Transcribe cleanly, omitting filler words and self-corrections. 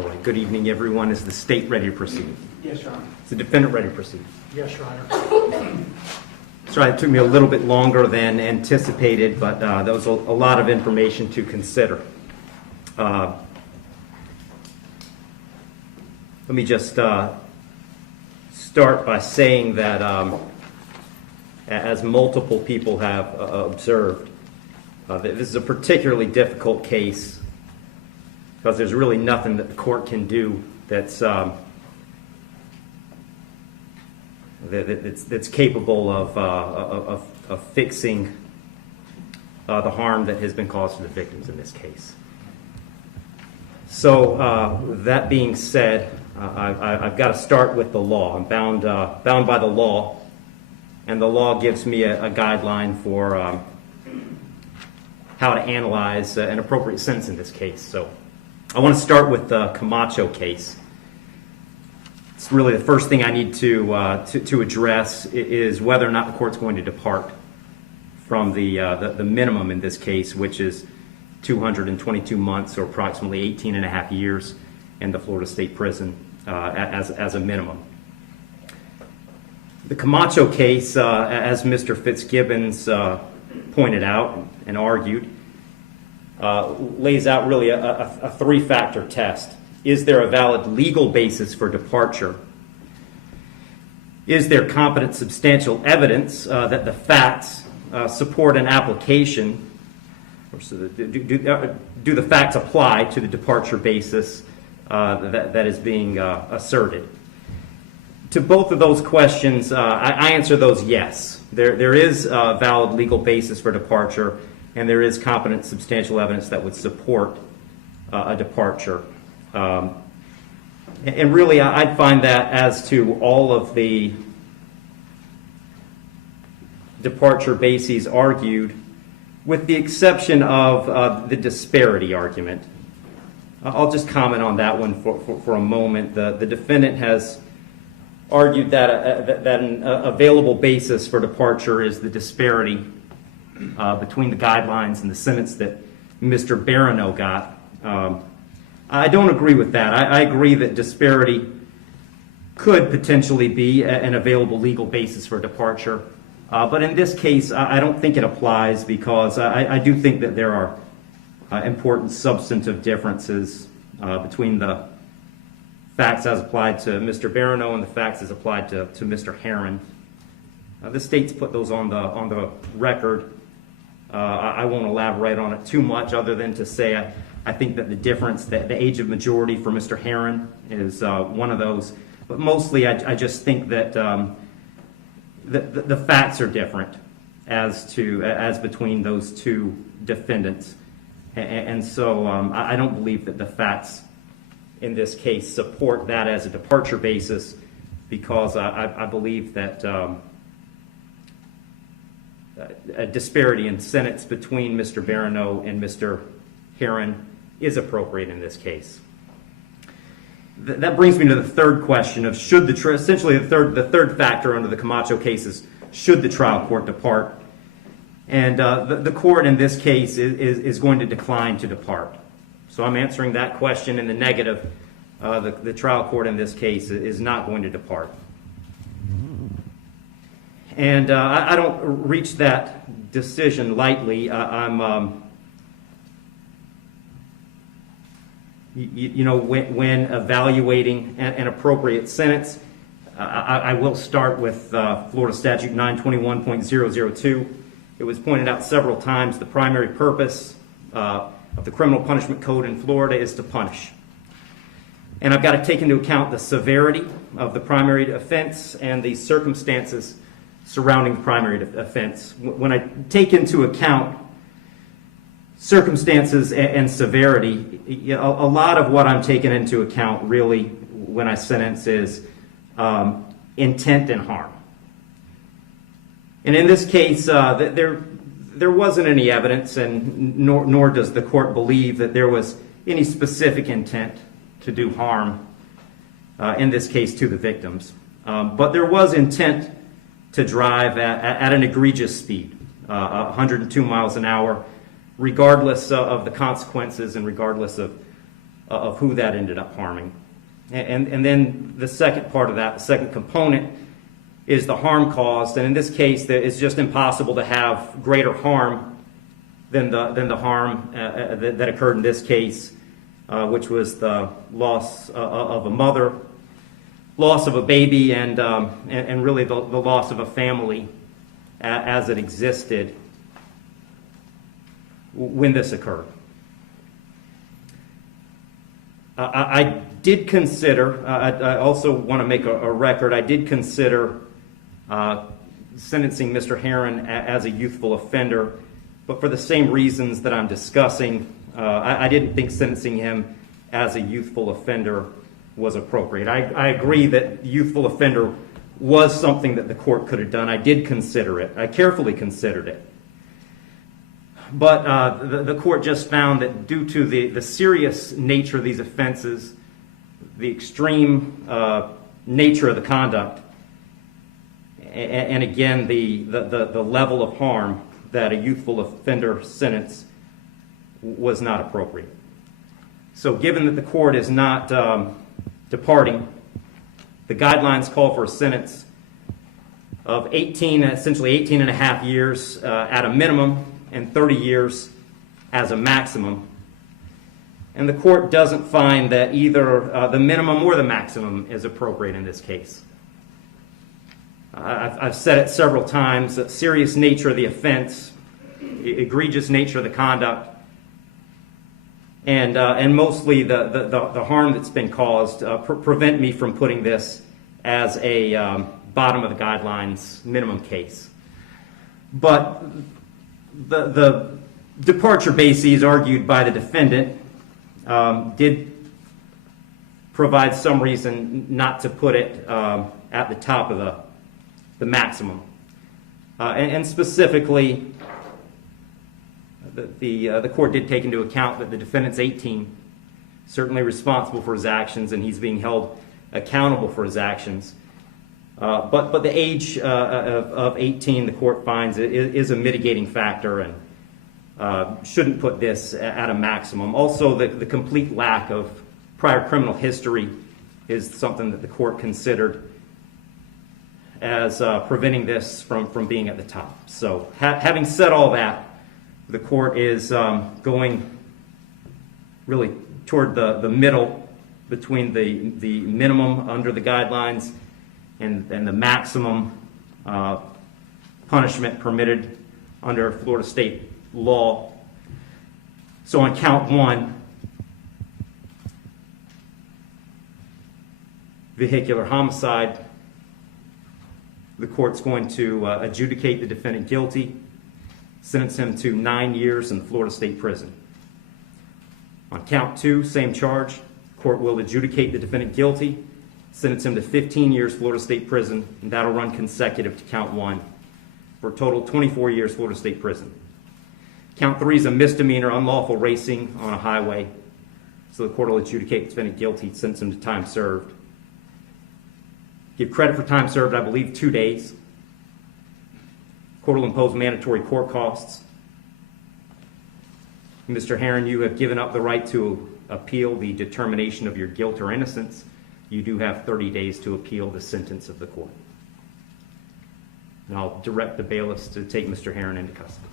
All right, good evening, everyone. Is the state ready to proceed? Yes, Your Honor. Is the defendant ready to proceed? Yes, Your Honor. Sorry, it took me a little bit longer than anticipated, but there was a lot of information to consider. Let me just start by saying that as multiple people have observed, that this is a particularly difficult case because there's really nothing that the court can do that's capable of fixing the harm that has been caused to the victims in this case. So that being said, I've got to start with the law. I'm bound by the law, and the law gives me a guideline for how to analyze an appropriate sentence in this case. So I want to start with the Camacho case. It's really the first thing I need to address is whether or not the court's going to depart from the minimum in this case, which is 222 months or approximately 18 and a half years in the Florida State Prison as a minimum. The Camacho case, as Mr. Fitzgibbons pointed out and argued, lays out really a three-factor test. Is there a valid legal basis for departure? Is there competent substantial evidence that the facts support an application? Or so do the facts apply to the departure basis that is being asserted? To both of those questions, I answer those yes. There is a valid legal basis for departure, and there is competent substantial evidence that would support a departure. And really, I'd find that as to all of the departure bases argued, with the exception of the disparity argument. I'll just comment on that one for a moment. The defendant has argued that an available basis for departure is the disparity between the guidelines and the sentence that Mr. Barano got. I don't agree with that. I agree that disparity could potentially be an available legal basis for departure. But in this case, I don't think it applies because I do think that there are important substantive differences between the facts as applied to Mr. Barano and the facts as applied to Mr. Heron. The state's put those on the record. I won't elaborate on it too much other than to say I think that the difference, the age of majority for Mr. Heron is one of those. But mostly I just think that the facts are different as between those two defendants. And so I don't believe that the facts in this case support that as a departure basis because I believe that a disparity in sentence between Mr. Barano and Mr. Heron is appropriate in this case. That brings me to the third question of should essentially the third factor under the Camacho case is should the trial court depart? And the court in this case is going to decline to depart. So I'm answering that question in the negative. The trial court in this case is not going to depart. And I don't reach that decision lightly. When evaluating an appropriate sentence, I will start with Florida Statute 921.002. It was pointed out several times the primary purpose of the criminal punishment code in Florida is to punish. And I've got to take into account the severity of the primary offense and the circumstances surrounding the primary offense. When I take into account circumstances and severity, a lot of what I'm taking into account really when I sentence is intent and harm. And in this case, there wasn't any evidence, and nor does the court believe that there was any specific intent to do harm, in this case to the victims. But there was intent to drive at an egregious speed, 102 miles an hour, regardless of the consequences and regardless of of who that ended up harming. And then the second part of that, the second component, is the harm caused. And in this case, it's just impossible to have greater harm than the harm that occurred in this case, which was the loss of a mother, loss of a baby, and really the loss of a family as it existed when this occurred. I did consider, I also want to make a record, I did consider sentencing Mr. Heyrin as a youthful offender, but for the same reasons that I'm discussing, I didn't think sentencing him as a youthful offender was appropriate. I agree that youthful offender was something that the court could have done. I did consider it. I carefully considered it. But the court just found that due to the serious nature of these offenses, the extreme nature of the conduct, and again, the level of harm, that a youthful offender sentence was not appropriate. So given that the court is not departing, the guidelines call for a sentence of 18, essentially 18 and a half years at a minimum, and 30 years as a maximum. And the court doesn't find that either the minimum or the maximum is appropriate in this case. I've said it several times, the serious nature of the offense, egregious nature of the conduct, and mostly the harm that's been caused prevent me from putting this as a bottom of the guidelines minimum case. But the departure bases argued by the defendant did provide some reason not to put it at the top of the maximum. And specifically, the court did take into account that the defendant's 18, certainly responsible for his actions, and he's being held accountable for his actions. But the age of 18, the court finds, is a mitigating factor and shouldn't put this at a maximum. Also, the complete lack of prior criminal history is something that the court considered as preventing this from being at the top. So having said all that, the court is going really toward the middle between the minimum under the guidelines and the maximum punishment permitted under Florida state law. So on count one, vehicular homicide, the court's going to adjudicate the defendant guilty, sentence him to 9 years in the Florida State Prison. On count two, same charge, the court will adjudicate the defendant guilty, sentence him to 15 years Florida State Prison, and that'll run consecutive to count one for a total of 24 years Florida State Prison. Count three is a misdemeanor, unlawful racing on a highway, so the court will adjudicate the defendant guilty, sentence him to time served. Give credit for time served, I believe, 2 days. Court will impose mandatory court costs. Mr. Heyrin, you have given up the right to appeal the determination of your guilt or innocence. You do have 30 days to appeal the sentence of the court. And I'll direct the bailiffs to take Mr. Heyrin into custody.